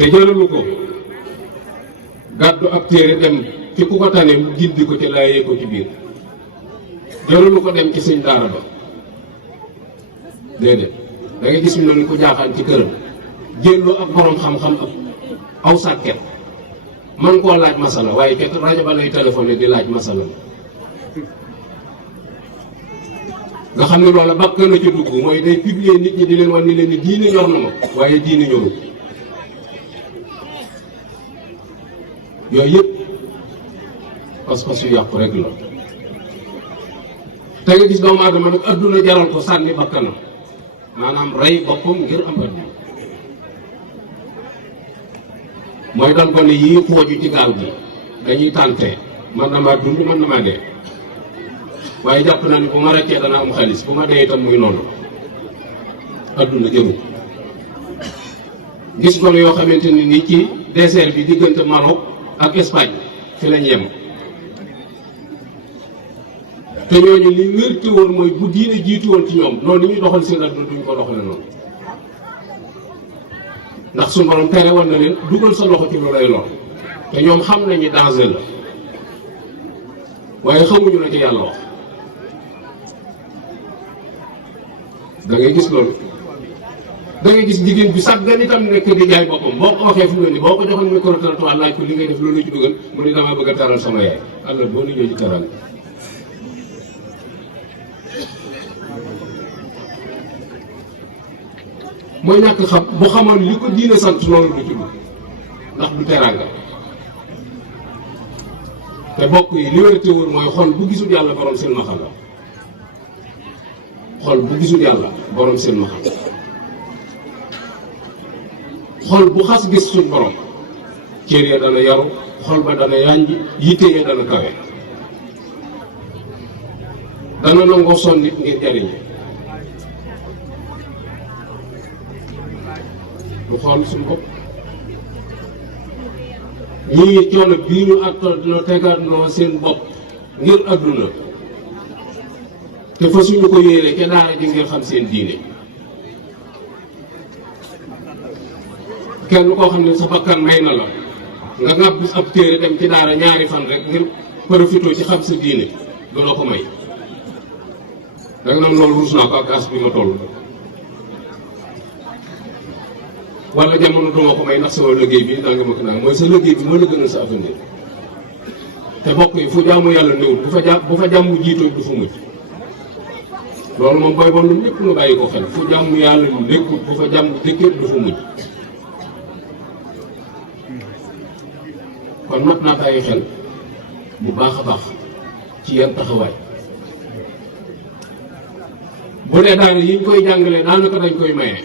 te jëlalu ko gàddu ab téere dem ci ku ko tane mu gindi ko ci laayee ko ci biir jëlalu ko dem ci sëñ daara ba déedéet da nga gis ñu ne ko jaaxaan ci këram jëlloo ak borom xam-xam ak aw sàkket man koo laaj masala waaye ket rajo ba lay téléphoné di laaj masala nga xam ne loola bakk na ci dugg mooy day publier nit ñi di leen wan ni leen ni diine ñor na ma waaye diine ñorul yooyu yëpp pas-pas yu yàqu rek la te nga gis doomu aadama nag adduna jaral ko sànni bakkanam maanaam rey boppam ngir am adduna mooy dal ko ne yii xooju ci gaal gi dañuy tànte man na maa dund man na maa dee waaye jàpp naa ni bu ma reccee dana am xaalis bu ma dee itam muy noonu adduna jëru gis ko yoo xamante ni nii ci désert bi diggante Maroc ak Espagne fi lañ yem te ñooñu li wérte woon mooy bu diine jiitu woon ci ñoom noonu ni ñuy doxal seen adduna duñ ko doxale noonu ndax su borom tere woon na leen dugal sa loxo ci lu lay lor te ñoom xam nañu danger la waaye xamuñu la ci yàlla wax da ngay gis loolu da ngay gis jigéen bi sàggan itam nekk di jaay boppam boo ko waxee fu mu ne nii boo ko joxoon micro-trottoir laaj ko li ngay def loolu ci dugal mu ne damaa bëgg a taral sama yaay allah boo ni ñoo ci taral mooy ñàkk xam bu xamoon li ko diine sant loolu du ci dugg ndax du teraanga te bokk yi li wér te wóor mooy xol bu gisul yàlla borom seen maxal la xol bu gisul yàlla borom seen maxal xol bu xas gis suñ borom cër ya dana yaru xol ba dana yànji yitte ya dana kawe dana nangoo sonn nit ngir jariñe lu xool suñu bopp ñii coono bii ñu àttanoo tegaatnoo seen bopp ngir adduna te fa suñu ko yéene ca daara ji ngir xam seen diine kenn koo xam ne sa bakkan may na la nga ngàbb ab téere dem ci daara ñaari fan rek ngir profité ci xam sa diine du la ko may danga nag loolu rus naa ko ak as bi ma toll wala jamono duma ko may ndax sama liggéey bi nanga ma ko naan mooy sa liggéey bi moo la gënal sa avenir te bokk yi fu jaamu yàlla néew bu fa jàmm jiitoo du fa mujj loolu moom booy bon lu ñëpp nga bàyyi ko xel fu jàmm yàlla nekkul bu fa jàmm dëkkee du fa mujj kon mat naa bàyyi xel bu baax a baax ci yan taxawaay bu dee daara yi ñu koy jàngalee daanaka dañ koy maye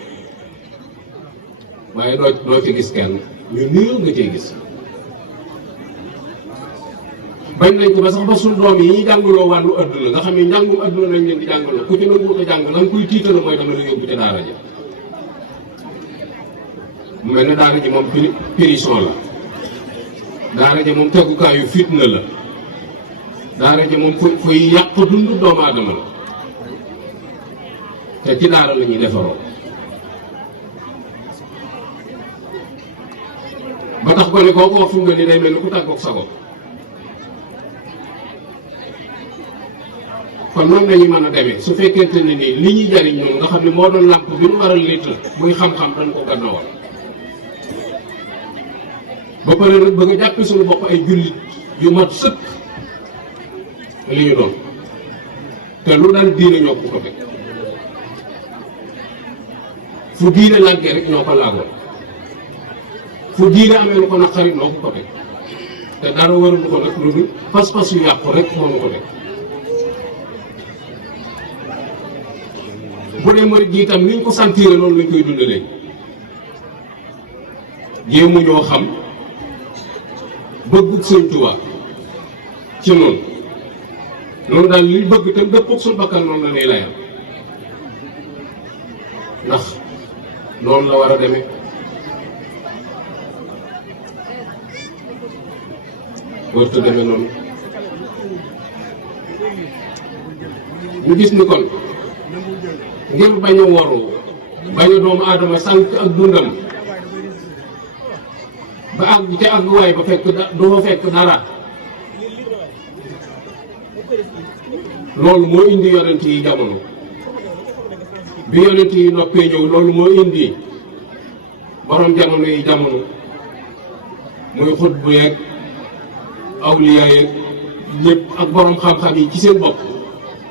waaye doo ci gis kenn ñu néew nga cee gis bañ nañ ko ba sax ba suñu doom yi ñuy jàngaloo wàllu adduna nga xam ne njàngum adduna lañ leen di jàngaloo ku ci nanguwut a jàng la nga koy tiitala mooy dama la yóbbu ca daara ji mu mel ne daara ji moom prison la daara ji moom tegukaayu fitna la daara ji moom fuy yàq dund doomu aadama la te ci daara la ñuy defaroo ba tax ko ne kooku wax fu mu ne day mel ni ku tàggoog sa bopp kon noonu lañuy mën a demee su fekkente ne nii li ñuy jariñ ñoom nga xam ne moo doon làmp bi nu waral nit la muy xam-xam dañ ko gannaawal ba pare nag bëgg a jàppe suñu bopp ay jullit yu mat sëkk li ñu doon te lu dal diine ñoo ko teg fu diine làggee rek ñoo ko laagoon fu diine amee lu ko naqari noo ko teg te dara warul ko nag lu dul pas-pas yu yàqu rek moo nu ko teg bu dee murid gi itam ni ñu ko sentiré loolu lañ koy dundalee jéemu ñoo xam bëgg Sëñ Tuubaa ci noonu loolu daal li bëgg te dëppoo ak suñu bakkan noonu la nay layam ndax noonu la war a demee warta demee noonu ñu gis ni kon ngir bañ a waru bañ a doomu aadama sànq ak dundam ba àgg ca àgguwaay ba fekk du fa fekk dara. loolu moo indi yonent yi jamono bi yonent yi noppee ñëw loolu moo indi borom jamono yi jamono muy xut bu yeeg awliya yeeg ñëpp ak borom xam-xam yi ci seen bopp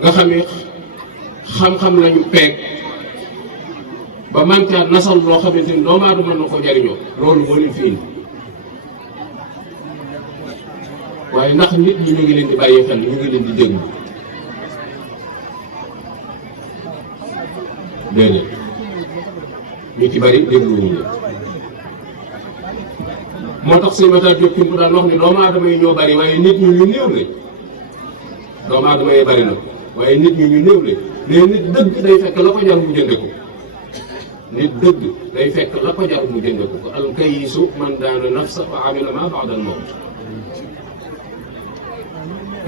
nga xam ne xam-xam lañu peeg ba man caa nasal loo xamante ni doomu aadama mën na ko jariñoo loolu moo leen fi indi waaye ndax nit ñi ñu ngi leen di bàyyi xel ñu ngi leen di déglu déedéet ñu ci bari dégluwuñu leen moo tax sëñ Matar Diop fi mu daan wax ne doomu aadama yi ñoo bari waaye nit ñi ñu néew lañ doomu aadama yi bari na waaye nit ñi ñu néew lañ mais nit dëgg day fekk la ko jar mu jënde ko nit dëgg day fekk la ko jar mu jënde ko al kayisu man daana nafsa wa amila ma ba'da al mawt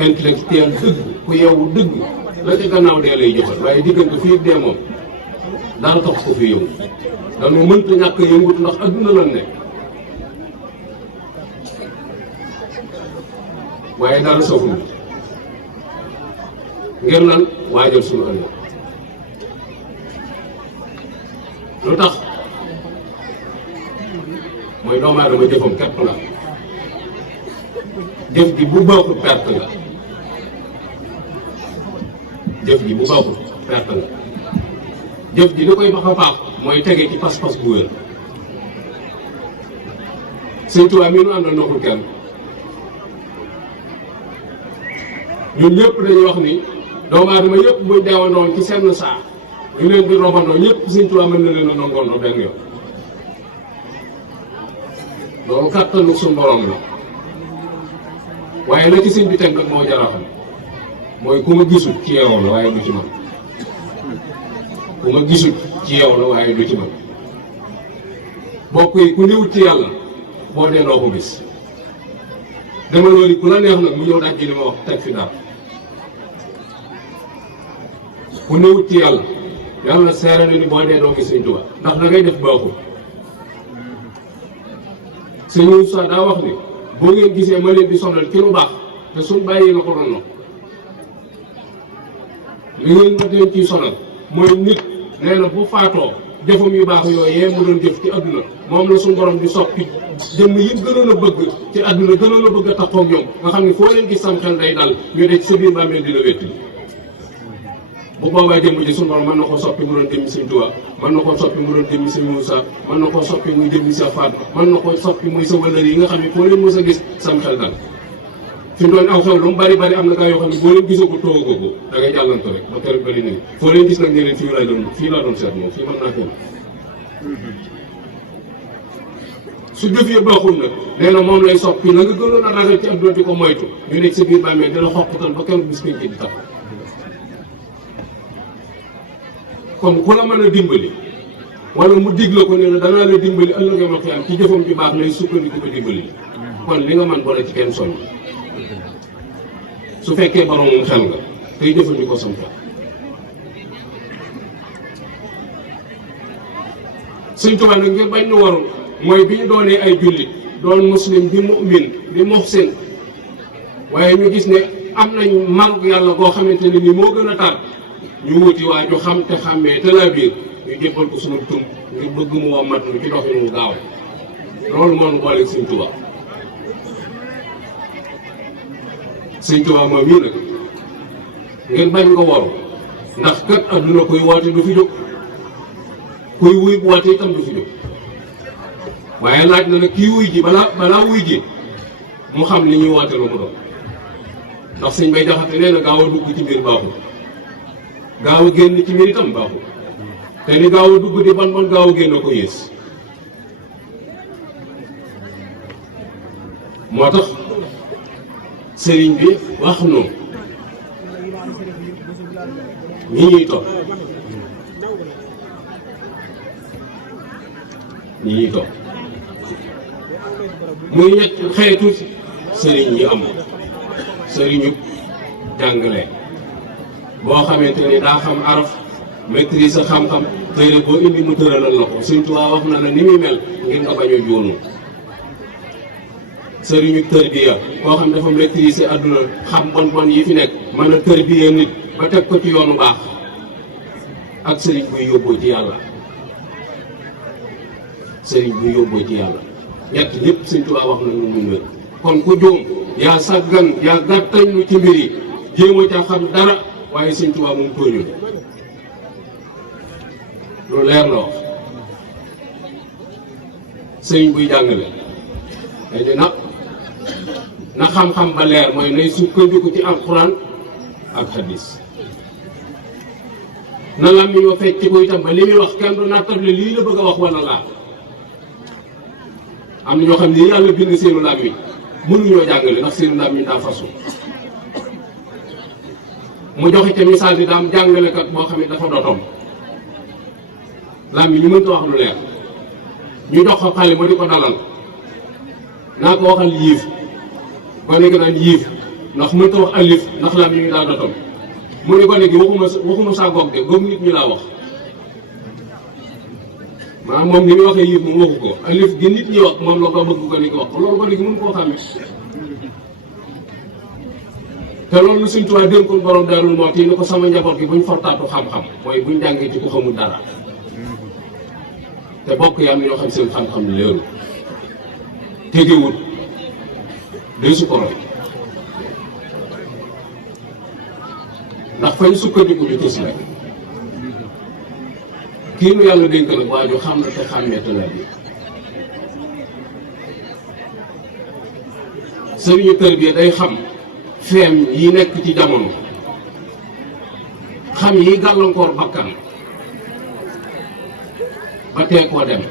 intellectuel dëgg ku yeewu dëgg la ca gannaaw dee lay jëfal waaye diggante fii dee moom dara tax ko fi yëngu dañoo mënta ñàkk yëngut ndax adduna lan ne waaye dara saful ngir lan waajal suñu ëllëg lu tax mooy doomu aadama jëfam képp la jëf ji bu baaxul perte la jëf ji bu baaxul perte la jëf ji li koy bax a baax mooy tege ci pas-pas bu wér Sëñ Tuubaa mi nu àndal noxul kenn ñun ñëpp dañuy wax ni doomu aadama yëpp buñ deewandoon ci seen saa ñu leen di robandoo ñëpp Sëñ Tuubaa mën na leen a nangoondoo benn yoon loolu kàttanu suñu borom la waaye la ci sëñ bi teg nag moo jar a xam mooy ku ma gisul ci yow la waaye du ci man ku ma gisul ci yow la waaye du ci man bokk yi ku ñëwut ci yàlla boo dee doo ko gis demal wari ku la neex nag mu ñëw daj ji li ma wax teg fi dara ku ñëwut ci yàlla yàlla seere na ni boo dee doo gis Sëñ Tuubaa ndax da ngay def baaxul Sëñ Moussa daa wax ni boo ngeen gisee ma leen di sonal ci lu baax te suñ bàyyi la ko doon no li ngeen ma leen ciy sonal mooy nit nee na bu faatoo jëfam yu baax yooyee mu doon jëf ci adduna moom la suñu borom di soppi jëmm yi gënoon a bëgg ci adduna gënoon a bëgg a taxaw ak ñoom nga xam ne foo leen gis sam xel day dal ñu de ci sa biir bàmmeel di la wetti bu boobaa jëmm ji suñu borom mën na koo soppi mu doon jëmmi Sëñ Tuubaa mën na koo soppi mu doon jëmmi Sëñ Muusaa mën na koo soppi muy jëmmi sa faat mën na koo soppi muy sa wëllër yi nga xam ne foo leen mës a gis sam xel dal fi mu doon aw xew lu mu bari bari am na gaa yoo xam ne boo leen gisoo ko toogoo ko da ngay jàllante rek ba kër bari nañu foo leen gis nag ne leen fii laa doon seet moom fii mën naa ko su jëf yi baaxul nag nee na moom lay soppi la nga gënoon a ragal ci àdduna di ko moytu ñu nekk sa biir bàmmeel dina xoqatal ba kenn bis nañ ci di tax comme ku la mën a dimbali wala mu dig la ko ne la danaa la dimbali ëllëg ma xiyam ci jëfam ju baax lay sukkandiku ko dimbali kon li nga mën boole ci kenn soññ su fekkee boromum xel nga tey jëfandikoo sam xel Sëñ Tuubaa nag ngir bañ ñu waru mooy bi ñu doonee ay jullit doon muslim di mu'min di muhsin waaye ñu gis ne am nañu màgg yàlla boo xamante ne ni moo gën a tar ñu wuti waa ju xam te xàmmee te laa biir ñu jébbal ko sunu tum ngir bëgg mu woo mat nu ci doxin mu gaaw loolu moo nu booleeg Sëñ Tuubaa Sëñ Tuubaa moom mii nag ngir bañ nga waru ndax kat adduna koy woote du fi jóg kuy wuy woote itam du fi jóg waaye laaj na nag kii wuy ji balaa wuy ji mu xam li ñuy woote lu mu doon ndax sëñ Bay Jaxate nee na gaaw a dugg ci mbir baaxul gaaw a génn ci mbir itam baaxul te ni gaaw a dugg di bon bon gaaw a génn ko yées moo tax sëriñ bi wax noonu ñi ñuy topp muy ñett xeetu sëriñ yi am sëriñu jàngale boo xamante ni daa xam araf maîtrise xam-xam téere boo indi mu tëralal la ko Sëñ Tuubaa wax na la ni muy mel ngir nga bañ a jóonu sëriñu tërbiya koo xam dafa maîtriser àdduna xam bon bon yi fi nekk mën a tërbiya nit ba teg ko ci yoonu baax ak sëriñ buy yóbboo ci yàlla sëriñ buy yóbboo ci yàlla ñett ñëpp Sëriñ Tuubaa wax na lu mu wér kon ku juum yaa saggan yaa gàttañ lu ci mbir yi jéema ca xam dara waaye Sëriñ Tuubaa moom tooñul lu leer la wax sëriñ buy jàngale day di na xam-xam ba leer mooy nay sukkandiku ci alxuraan ak hadis na lam mi wa fecc ko itam ba li muy wax kenn du nattable lii la bëgg a wax wala laa am na ñoo xam ne yàlla bind seenu làmmiñ mënuñoo jàngale ndax seenu làmmiñ daa fasu mu joxe ca misaal di daam jàngalekat boo xam ne dafa dotom làmmiñ ñu mënta wax lu leer ñu jox ko xale ma di ko dalal naa ko waxal yiif ba nekk naan yiif ndax mënta wax alif ndax làmmiñ ñu daa dotom mu ne ko léegi waxuma saa goog de goog nit ñi laa wax maanaam moom ni muy waxee yiif moom waxu ko alif gi nit ñi wax moom la ko bëgg ko ni ko wax loolu ba léegi mënu koo xàmme te loolu lu Sëriñ Tuubaa dénkoon borom Daarul Muxti ni ko sama njaboot gi buñ fortaatu xam-xam mooy buñ jàngee ci ku xamul dara te bokk yi am na ñoo xam seen xam-xam leeru tegewut day su ko roy ndax fañ sukkandiku ñu tës la kii nu yàlla dénk nag waa ju xam na te xàmmeete la bi sëriñu tërbiya day xam feem yi nekk ci jamono xam yi gàllankoor bakkan ba tee koo dem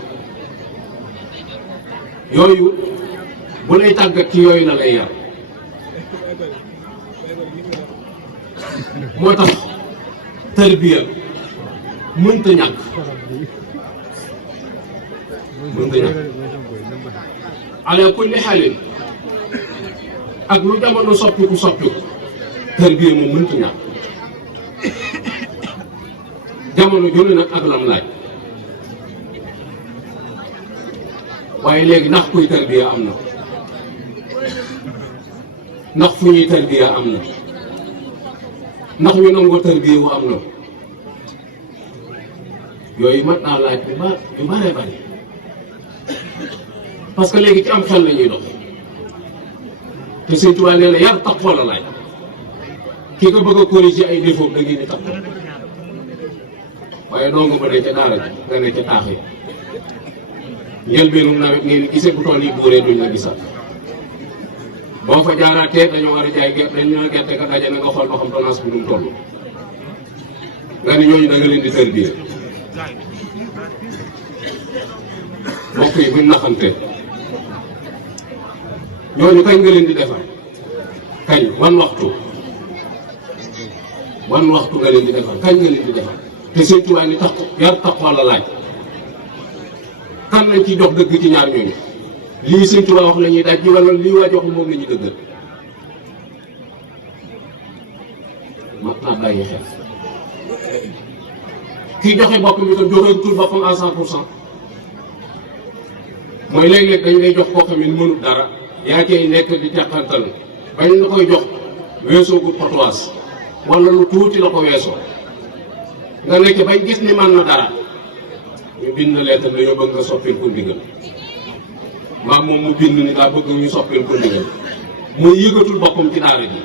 yooyu bu lay tàggat ci yooyu la lay yar moo tax tërbiya mënta ñàkk ala kulli xaalin ak lu jamono soppiku tërbiya moom mënta ñàkk jamono jone nag ak lam laaj waaye léegi ndax kuy tërbiya am na ndax fu ñuy tërbiya am na ndax ñu nangoo tërbiya wu am na yooyu mat naa laaj yu bare bari parce que léegi ci am xel la ñuy dox te Sëriñ Tuubaa nee na yar taqwa la laaj ki ko bëgg a corriger ay défaut da ngeen di taqwa waaye doo nga ba ne ca daara ji nga ne ca taax yi njëlbeenu nawet ngeen gisee bu tool yi buuree duñ la gisaat boo fa jaaraatee dañoo war a jaay gerte dañu ne gerte ka daje na nga xool ba xam tonnage bi nu mu toll nga ni ñooñu da nga leen di tërbiya mbokk yi buñ naxante ñooñu kañ nga leen di defar kañ wan waxtu nga leen di defar kañ nga leen di defar te Sëriñ Tuubaa ni tax yar taqwa la laaj kan lañ ciy jox dëgg ci ñaar ñooñu lii Sëriñ Tuubaa wax la ñuy daj ji wala lii waa jox moom la ñuy dëggal mat naa bàyyi xel kii joxe bopp mi ko joxeetul boppam à 100% mooy léeg-léeg dañ lay jox koo xam ne mënut dara yaa cay nekk di teqantal bañ la koy jox weesoo gut potoise wala lu tuuti la ko weesoo nga nekk bañ gis ni man na dara ñu bind na lettre dañoo bëgg nga soppil ko ndigal maa moom mu bind ni daa bëgg ñu soppil ko ndigal muy yëgatul boppam ci daara ji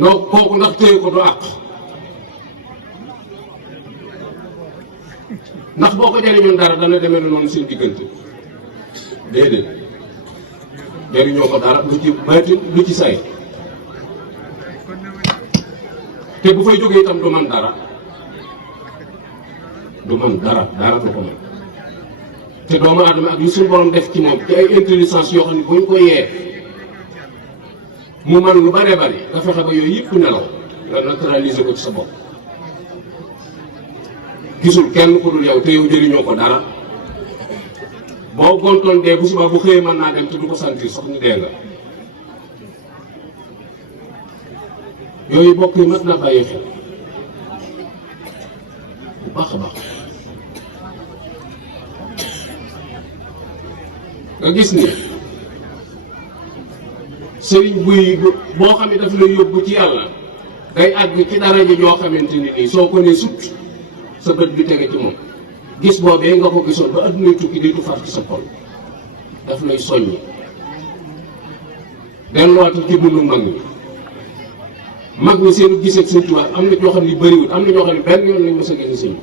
donc kooku ndax téye ko du àq ndax boo ko jariñoon dara dana demee noonu seen diggante déedéet jariñoo ko dara lu ci baatin lu ci say te bu fay jógee itam du man dara du ko mën te doomu aadama ak li suñu borom def ci moom ci ay intelligence yoo xam ne buñ ko yee mu man lu bare bari nga fexe ba yooyu yëpp nelaw nga naturaliser ko ci sa bopp gisul kenn ku dul yow te yow jëriñoo ko dara boo gontoon dee bu subaa bu xëyee mën naa dem te du ko sentir sax ni dee nga yooyu bokk yi mat na bàyyi xel bu baax a baax nga gis ni sëriñ buy boo xam ne daf lay yóbbu ci yàlla day àgg ci daraja joo xamante ni nii soo ko nee sut sa bët bi tege ci moom gis boobee nga ko gisoon ba addunay tukki di far ci sa xol daf lay soññi delluwaatal ci dundu mag ñi seen gis ak Sëñ Tuubaa am na ñoo xam ne bëriwul am na ñoo xam ne benn yoon lañ mës a gis sëñ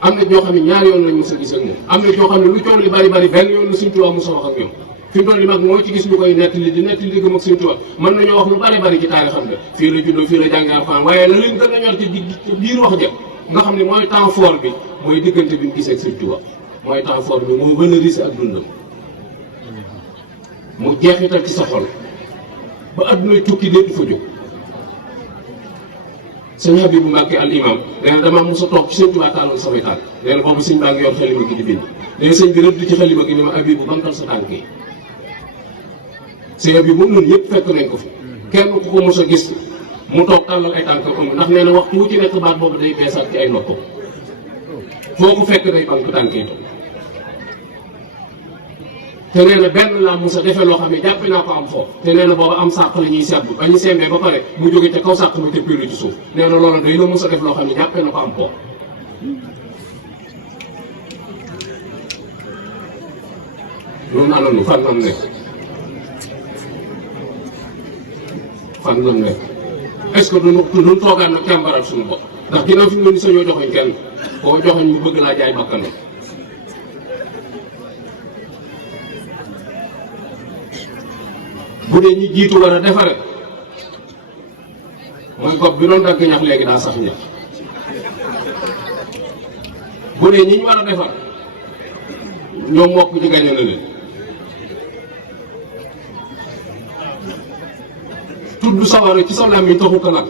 am na ñoo xam ne ñaari yoon lañ mës a gis ak moom am na ñoo xam ne lu coow li bari bari benn yoon la Sëñ Tuubaa mës a wax ak ñoom fi mu toll nii mag moo ci gis ñu koy nettali di nettali diggam ak Sëñ Tuubaa mën nañoo wax lu bari bari ci taarixam de fii la juddoo fii la jàngee Alxuraan waaye la leen gën a ñor ci biir wax ja nga xam ne mooy temps fort bi mooy diggante bi mu gisee ak Sëñ Tuubaa mooy temps fort bi moo valoriser ak dundam mu jeexital ci sa xol ba addunay tukki dee du fa jóg. sëñ Habibu Mbàkke al imam nee na damaa mos a toog ci Sëñ Tuubaa tàllal samay tànk nee na boobu sëñ baa ngi yor xalima gi di bind nee na sëñ bi rëdd ci xalima gi ni ma Habibu bankal sa tànk yi. sëñ Habibu moom ñun yëpp fekk nañ ko fi kenn ku ko mos a gis mu toog tàllal ay tànkam amul ndax nee na waxtu wu ci nekk baat boobu day beesaat ci ay noppam foo ko fekk day bank tànk yi te nee na benn laa mos a defee loo xam ne jàppe naa ko am foofu te nee na booba am sàq la ñuy seetlu ba ñu sembee ba pare mu jóge ca kaw sàq ma ca pilu ci suuf nee na loolu day la mos a def loo xam ne jàppe na ko am foofu loolu ananu fan lam nekk fan lam nekk est-ce que duñu toogaan nag càmbaraat suñu bopp ndax ginnaaw fi mu ne ni sañoo joxoñ kenn koo joxoñ mu bëgg laa jaay bakkanam bu dee ñi jiitu war a defare mooy gopp bi doon dagg ñax léegi daa sax ñax bu dee ñi ñu war a defar ñoom mokk ci gañe na leen tudd sawara ci sa làmmiñ taxu ko lakk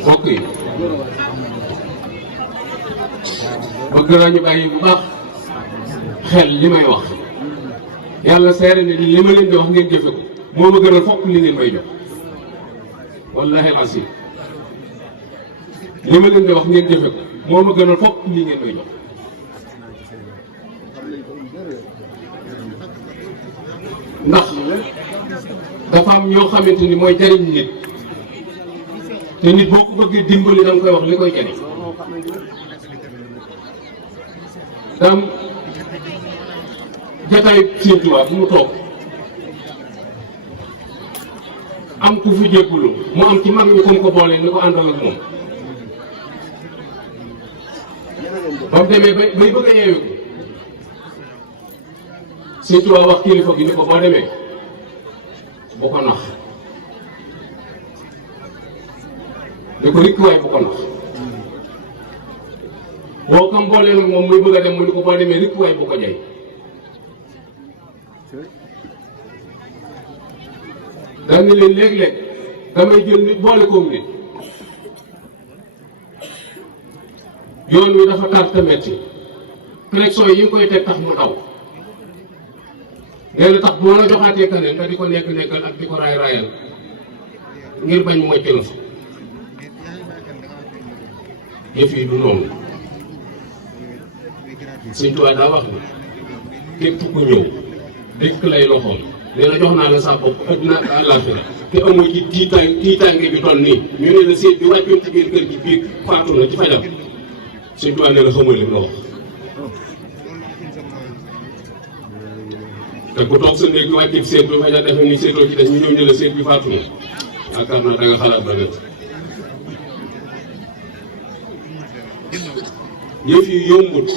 mbokk yi bëgg naa ñu bàyyi bu baax xel li may wax yàlla seere ne li ma leen di wax ngeen jëfe ko moo ma gënal fokk li ngeen may jox wallahi asim li ma leen di wax ngeen jëfe ko moo ma gënal fokk li ngeen may jox ndax dafa am ñoo xamante ni mooy jariñ nit te nit boo ko bëggee dimbali da nga koy wax li koy jariñ dam jataay Sëñ Tuubaa bu mu toog am ku fi jébbalu mu am ci mag ñi comme ko boole ni ko àndal ak moom ba mu demee bay bëgg a yeewu Sëñ Tuubaa wax kilifa gi ni ko boo demee bu ko nax ni ko rikk waay bu ko nax boo ko mboolee nag moom muy bëgg a dem mu ni ko boo demee rikk waay bu ko jay daal ni leen léeg-léeg damay jël nit boole koom nit yoon wi dafa tar te metti pression yi nga koy teg tax mu daw nee na tax bu ma la joxaatee keneen nga di ko nekkal ak di ko raayal ngir bañ mu wàcc la fa yëf yi du noonu Sëñ Tuubaa daa wax ni képp ku ñëw dëkk lay loxoom nee na jox naa la sa bopp adduna ak àllaaxira te amoo ci tiitaange bi toll nii ñu ne la seet bi wàccoon ci biir kër gi biig faatu na ci fajam Sëñ Tuubaa nee na xamoo leen la wax te ku toog sa néeg bi wàcc ci seet bi fajar defe ni seetoo ci des ñu ñëw ne la seet bi faatu na yaakaar naa da nga xalaat ba net yëf yi yombut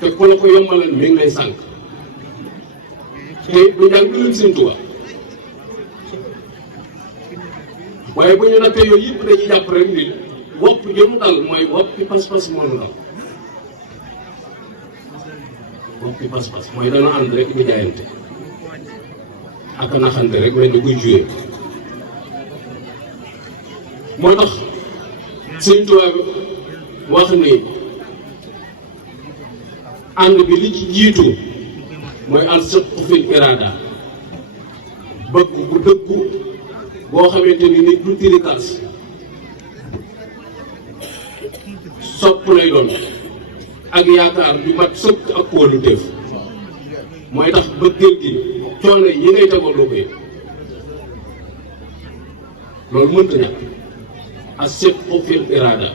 te ku la ko yombalal mi ngi lay sànq te du jàng leen Sëñ Tuubaa waaye bu ñu nattee yooyu yëpp dañuy jàpp rek ni wopp jëm dal mooy woppi pas-pas moo nu dal woppi pas-pas mooy dana ànd rek di jaayante ak a naxante rek mel ni kuy joué moo tax Sëñ Tuubaa bi wax ni ànd bi li ci jiitu mooy al sidqu fil iraada bëgg bu dëggu boo xamante ni nit du tirikaas sopp lay doon ak yaakaar ju mat sëkk ak kóolu téef mooy tax bëggeel gi coono yi ngay tegoo doo ko yëg loolu mënta ñàkk as-sidqu fil iraada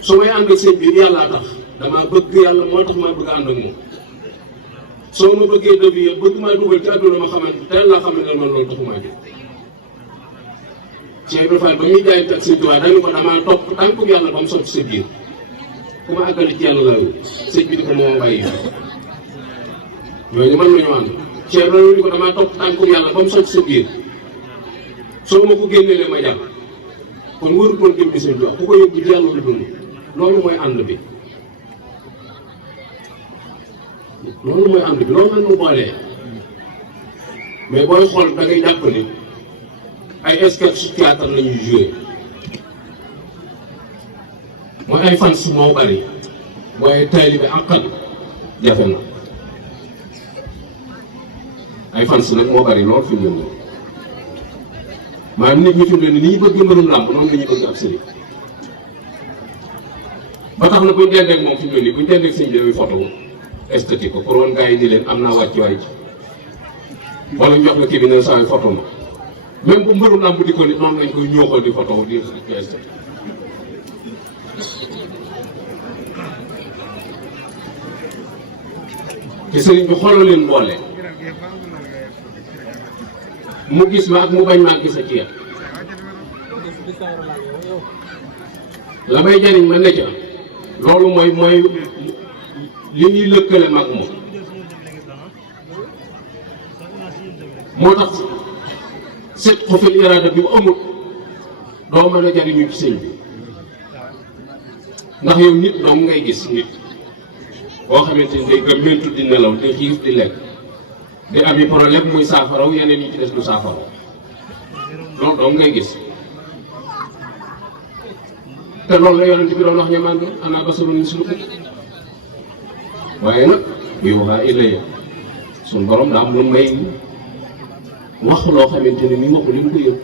su may ànd ak sëñ bi yàllaa tax damaa bëgg yàlla moo tax maa bëgg ànd ak moom soo ma bëggee dëgg yëpp bëgg maa dugal ci àdduna ma xamante teel laa xamante ne man loolu taxumaa jóg Cheikh Ibrahima Fall ba muy jaayante ak sëñ Tuubaa dañu ko damaa topp tànku yàlla ba mu sotti sa biir ku ma àggale ci yàlla laa sëñ bi di ko moo bàyyi ñooñu mën nañu ànd Cheikh Ibrahima di ko damaa topp tànku yàlla ba mu sotti sa biir soo ma ko génnee ma jàpp kon wóorul woon jëm bi sëñ Tuubaa ku ko yóbbu ci yàlla du dund loolu mooy ànd bi loolu mooy ànd bi loolu lañ mu boolee mais booy xool da ngay jàpp ni ay sketch théâtre la ñuy joué mooy ay fans moo bari waaye taalibe àqal jafe na ay fans nag moo bari lool fi mu ne maanaam nit ñi fi mu ne ni ñu bëgg mbërum làmb noonu la ñuy bëgg ab sëriñ ba tax na buñ dendeeg moom fi mu ne nii buñ dendeeg sëñ bi dafay photo esthétique ko pour woon gars yi ni leen am naa wàccuwaay ci wala ñu jox la kii bi ne saa yu photo ma même bu mbërum làmb di ko nit noonu lañ koy ñooxal di photo di esthétique te sëriñ bi xoolal leen boole mu gis ma ak mu bañ maa gis a ci yàq la may jariñ ma ne ca loolu mooy li ñuy lëkkale mag moom moo tax sidqu fil iraada bi bu amul doo mën a jariñu ci sëñ bi ndax yow nit doom ngay gis nit boo xamante ni day gëmmentu di nelaw di xiif di lekk di ami problème muy saafaraw yeneen yi ci des du saafaraw loolu doom ngay gis te loolu la yonent bi doon wax ñamaan doon ana basarun mislukum waaye nag yuuhaa ilayya suñu borom daa am lu may wax loo xamante ne ni waxu leen ko yëg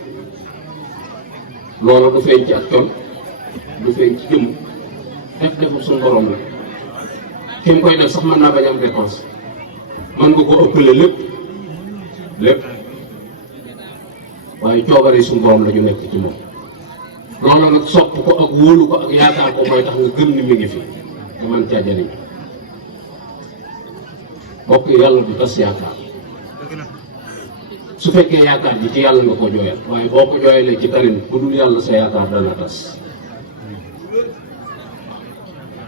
loolu du feeñ ci ak ton du feeñ ci jëmm defu suñu borom la ki mu koy def sax mën naa bañ am dépense mën nga ko ëppale lépp waaye coobare suñu borom la ñu nekk ci moom loolu nag sopp ko ak wóolu ko ak yaakaar ko mooy tax nga gëm ni mi ngi fi nga mën caa jariñ bokk yàlla du tas yaakaar su fekkee yaakaar ji ci yàlla nga ko jooyal waaye boo ko jooyalee ci karin bu dul yàlla sa yaakaar dana tas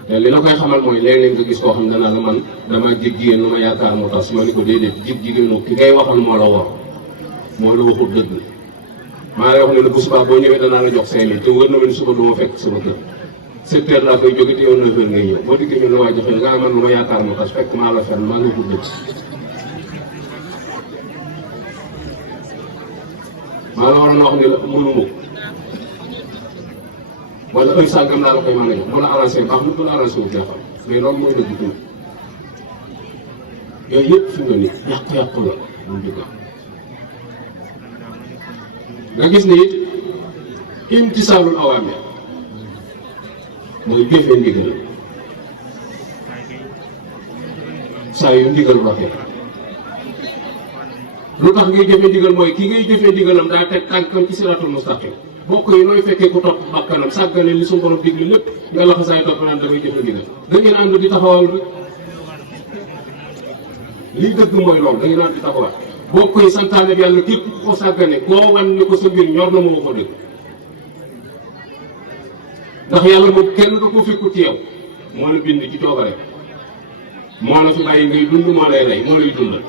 te li la koy xamal mooy léeg-léeg nga gis koo xam ne danaa la man dama jig jigéen lu ma yaakaar mu tas ma ni ko déedéet jig jigéen ki ngay waxal moo la war moo la waxul dëgg maa ngi wax ne la bu subaa boo ñëwee danaa la jox 5000 te wër na ma ni suba du ma fekk sama kër 7 heures laa koy jóge te yow 9 heures ngay ñëw boo dikkee ñu ne waa joxe nga man lu ma yaakaar mu tas fekk maa la fenn maa nga waxul dëgg maa la waroon a wax ne la mënu ma wala heure sàngam laa la koy mën a jox bu la arrangé baax na bu la arrangé wu xam mais loolu mooy dëgg tuuti yooyu yëpp fi mu ne nii yàqu-yàqu la lu dëgg nga gis ne it imtisaalul awaamir mooy jëfee ndigal saa yu ndigal waxee lu tax ngay jëfee ndigal mooy ki ngay jëfee ndigalam daa teg tànkam ci siraatul mustaqim bokk yi nooy fekkee ku topp bakkanam sàggane li suñu borom digle lépp nga la xasaay topp naan damay jëfe ndigal da ngeen ànd di taxawal rek lii dëgg mooy loolu da ngeen ànd di taxawal bokk yi santaane bi yàlla képp ko sàggane koo wan ne ko sa mbir ñor na moo ko dëgg ndax yàlla moom kenn da ko fekku ci yow moo la bind ci coobare moo la fi bàyyi ngay dund moo lay rey moo lay dundal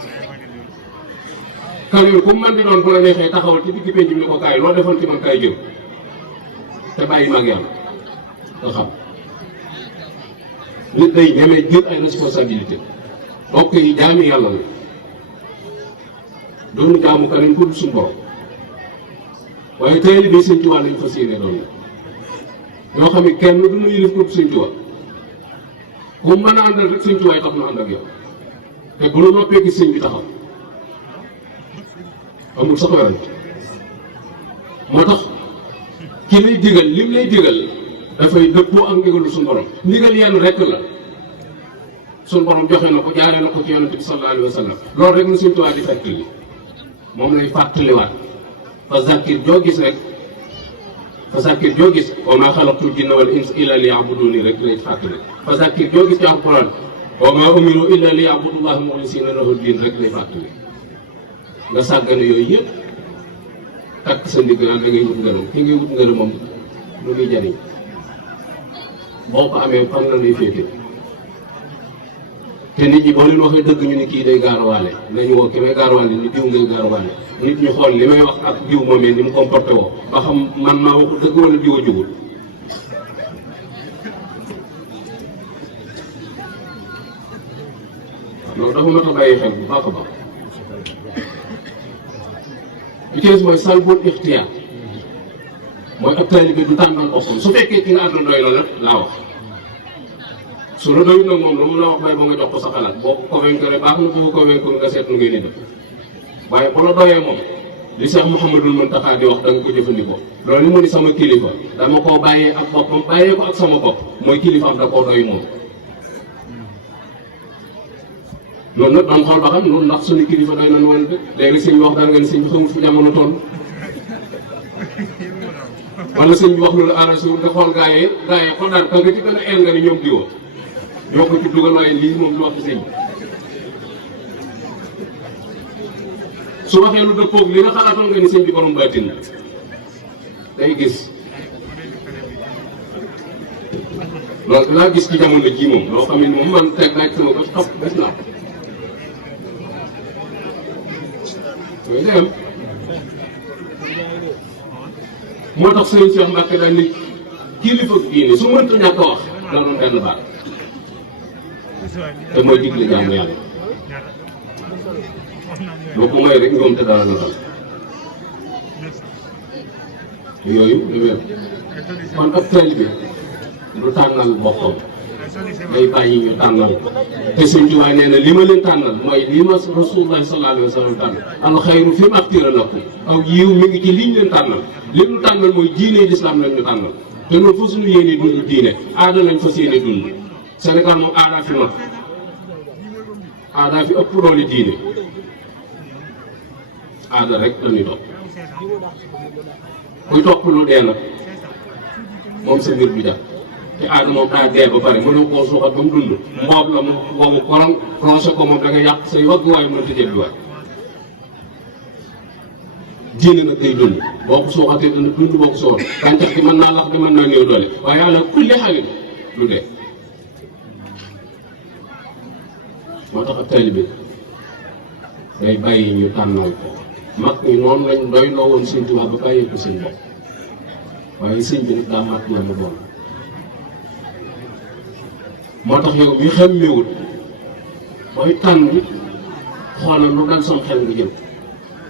kaw ku man di doon bu la neexee taxawal ci digg penc bi ni ko kaay loo defoon ci man kaay jël te bàyyi mag yàlla nga xam nit day ñemee jël ay responsabilité bokk yi jaami yàlla la doonu jaamu kanam pour suñu borom waaye taalibe bi Sëñ Tuubaa lañu fas yéene doon la yoo xam ne kenn du ñu yëlif pour Sëñ Tuubaa ku mën a àndal rek Sëñ Tuubaa tax na ànd ak yow te bu la noppee gis sëñ bi taxaw amul sax werante moo tax ki lay digal lim lay digal dafay dëppoo ak ndigalu suñu borom ndigal yenn rek la suñu borom joxe na ko jaaree na ko ci yonent bi sallallahu alayhi wa sallam loolu rek la suñu tubaab di fàttali moom lay fàttaliwaat fa zakkir joo gis rek fa zakkir joo gis wa maa xalaqtul jinna wal insa illa liya'buduni rek lay fàttali fa zakkir joo gis ci alquran wa maa umiru illa liya'budullaha muxlisina lahu diin rek lay fàttali nga sàggane yooyu yëpp takk sa ndigg naan da ngay wut ngërëm ki ngay wut ngërëm moom lu muy jariñ boo ko amee fan la lay féete te nit ñi boo leen waxee dëgg ñu ni kii day gaaruwaale nañu woo ki may gaaruwaale ni diw ngay gaaruwaale nit ñi xool li may wax ak diw moomee ni mu comporté woo ba xam man maa waxu dëgg wala diw a jubul loolu dafa mat a bàyyi xel bu baax a baax li ci des mooy salbul ixtiyaar mooy ab taalibe du tànnal boppam su fekkee ki nga àndal doy la nag laa wax su la doyut nag moom lu mun a wax bay ba nga jox ko sa xalaat boo ko convaincre baax na bu ko convaincre nga seet nu ngeen di def waaye bu la doyee moom li Cheikh Mouhamadul Mountakha di wax da nga ko jëfandikoo loolu li mu ni sama kilifa dama koo bàyyee ak boppam bàyyee ko ak sama bopp mooy kilifaam da koo doy moom loolu nag doon xool ba xam loolu ndax suñu kilifa doy nañu woon léegi sëñ bi wax daal nga ni sëñ bi xamul fu jamono toll wala sëñ bi wax loolu arrangé wu nga xool gaa yee xool daal ka nga ci gën a el nga ni ñoom diwoo ñoo ko ci dugal waaye lii moom lu wax ci sëñ bi su waxee lu dëppoog li nga xalaatoon nga ni sëñ bi borom baatin la day gis loolu laa gis ci jamono ji moom loo xam ne moom man teg naa ci sama ko topp gis naa ko mooy day am moo tax sëñ Cheikh Mbacke daal ni kilifa diine su mënta ñàkk a wax daa doon benn baat te mooy digle jaamu yàlla boo ko may rek ñoom te dara la dal yooyu lu wér kon ab taalibe du tànnal boppam day bàyyi ñu tànnal te Sëñ Tuubaa nee na li ma leen tànnal mooy li ma Rasulullah sallallahu alayhi wa sallam tànnal al xayru fi maftira lakum aw yiw mi ngi ci liñ leen tànnal li ñu tànnal mooy diine lislaam lañ ñu tànnal te noonu fa suñu yéene dund diine aada lañ fas yéene dund Sénégal moom aada fi not aada fi ëpp doole diine aada rek lañuy topp kuy topp lu dee nag moom sa mbir bi jàpp te aada moom daa dee ba pare mënoo koo suuxat ba mu dund mboob la mu wowu korong plongé ko moom da nga yàq say wagg waaye mënta jël bi waay diine nag day dund boo ko suuxatee dana dund boo ko suuxat gàncax gi mën naa lax di mën naa néew doole waaye yàlla kulli xalit lu dee moo tax ak taalibe day bàyyi ñu tànnal ko mag ñi noonu lañ doy loo woon Sëñ Tuubaa ba bàyyi ko seen bopp waaye sëñ bi nag daa mat la mu doon moo tax yow mi xàmmewut booy tànn xoolal lu dal sam xel nga jël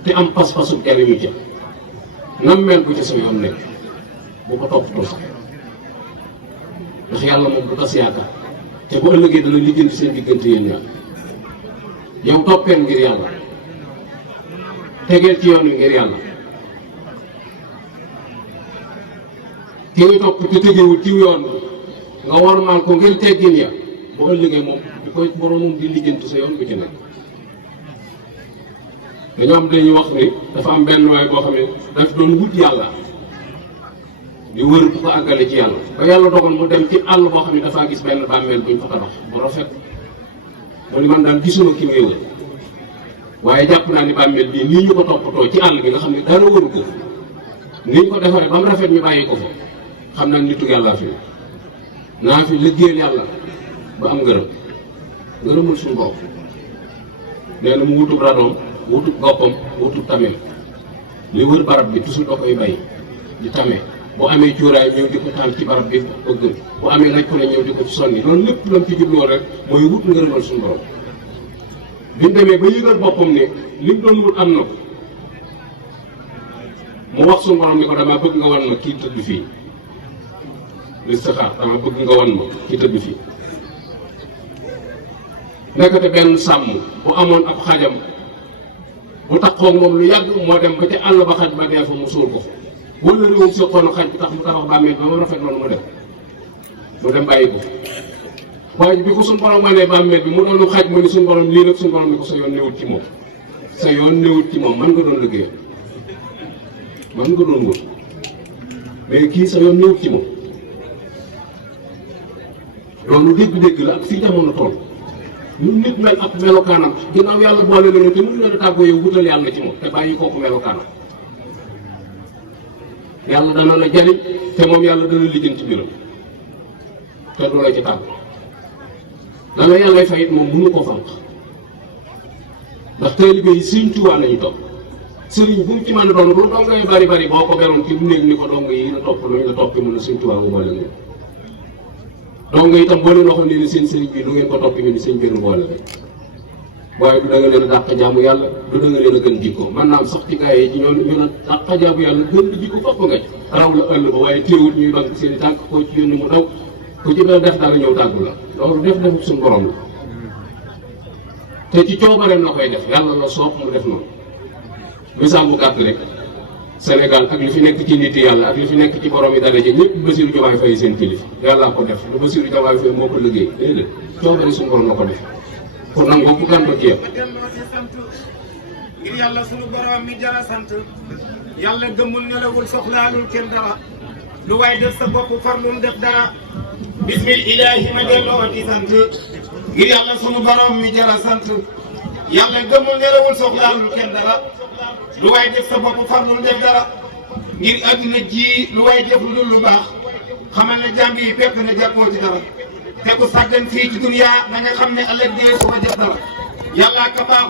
te am pas-pasu jariñu ca nam mel bu ci sa yoon nekk bu ko toppatoo sax ndax yàlla moom du tas yaakaar te bu ëllëgee dana lijjanti seen diggante yéen ñaar yow toppeen ngir yàlla tegeel ci yoon wi ngir yàlla ki nga topp te tegewul ci yoon nga warmaal ko ngir teggin ya bu ëllëgee moom di koy boromam di lijjanti sa yoon bu ci nekk dañoo am dañuy wax ni dafa am benn waay boo xam ne daf doon wut yàlla di wër bu ko àggale ci yàlla ba yàlla dogal mu dem ci àll boo xam ne dafaa gis benn bàmmeel buñ fa tabax bu rafet mu ni man daal gisuma ki muy wër waaye jàpp naa ni bàmmeel bii nii ñu ko toppatoo ci àll bi nga xam ne dara wëru ko ni ñu ko defaree ba mu rafet ñu bàyyi ko fa xam naa nitu yàlla fi naa fi liggéeyal yàlla ba am ngërëmul suñu bopp nee na mu wutub radoom wutub boppam wutub tamit li wër barab bi toujours da koy bay di tamee bu amee cuuraay ñëw di ko taal ci barab bi bëgg bu amee laj ko ne ñëw di ko ci sonni loolu lépp lam ci jubloo rek mooy wut ngërëmal suñu borom bi mu demee ba yëgal boppam ne li mu doon wut am na ko mu wax suñu borom ni ko damaa bëgg nga wan ma kii tëdd fii listixaar dama bëgg nga wan ma kii tëdd fii nekkate benn sàmm bu amoon ab xajam bu taxoog moom lu yàgg moo dem ba ca àll ba xaj ba dee fa mu suul ko fa wala réewum si xool xaj bi tax mu tabax bàmmeel ba mu rafet loolu mu def mu dem bàyyi ko waaye bi ko suñu borom wanee bàmmeel bi mu doonu xaj mu ni suñu borom lii nag suñu borom ni ko sa yoon newut ci moom sa yoon newut ci moom man nga doon liggéeyal man nga doon wër mais kii sa yoon newut ci moom loolu dégg-dégg la ak fii jamono toll ñun nit mel ak melokaanam ginnaaw yàlla boole nañu te mënu leen a tàggoo yow wutal yàlla ci moom te bàyyi kooku melokaanam yàlla dana la jariñ te moom yàlla dana lijjanti mbiram te du la ci tàgg dana yàllay fayit moom mënu ko fànq ndax taalibe yi Sëriñ Tuubaa lañu topp sëriñ bu mu ci mën a doon lu dongo yi bari bari boo ko beroon ci mu néeg ni ko dongo yi la topp luñ la toppi mën a Sëriñ Tuubaa nga boole ngeen dongo yi itam boo leen waxoon ne seen sëriñ bi du ngeen ko toppi ñu ni sëñ benn boole rek waaye du da nga leen a dàq jaamu yàlla du da nga leen a gën jikko man naam sax ci gaa yi ci ñoo ñu ne dàq jaamu yàlla gën di jikko fopp nga ci raw la ëll ba waaye téewut ñuy bank seen i tànk koo ci yónni mu daw ku ci doon def dara ñëw tàggu la loolu def suñu borom la te ci coobareem la koy def yàlla la soob mu def noonu misaal bu gàtt rek Sénégal ak li fi nekk ci nit yàlla ak li fi nekk ci borom yi daraja ñëpp Bassirou Diomaye Faye seen kilifa yàllaa ko def lu Bassirou Diomaye Faye moo ko liggéey déedéet coobare suñu borom la ko def kon nag boo ko gàntoo ci yow ngir yàlla suñu borom mi jara sant yàlla gëmul nelawul soxlaalul kenn dara lu waay def sa bopp farlum def dara bismil ilahi ma delloo di sant ngir yàlla suñu borom mi jara sant yàlla gëmul nelawul soxlaalul kenn dara lu waay def sa bopp farlum def dara ngir adduna ji lu waay def lu dul lu baax xamal ne jàmbi yi perte na jàppoo ci dara te ku sàggan fii ci duniya na nga xam ne ëllëg dee su ko def dara yàlla ka baax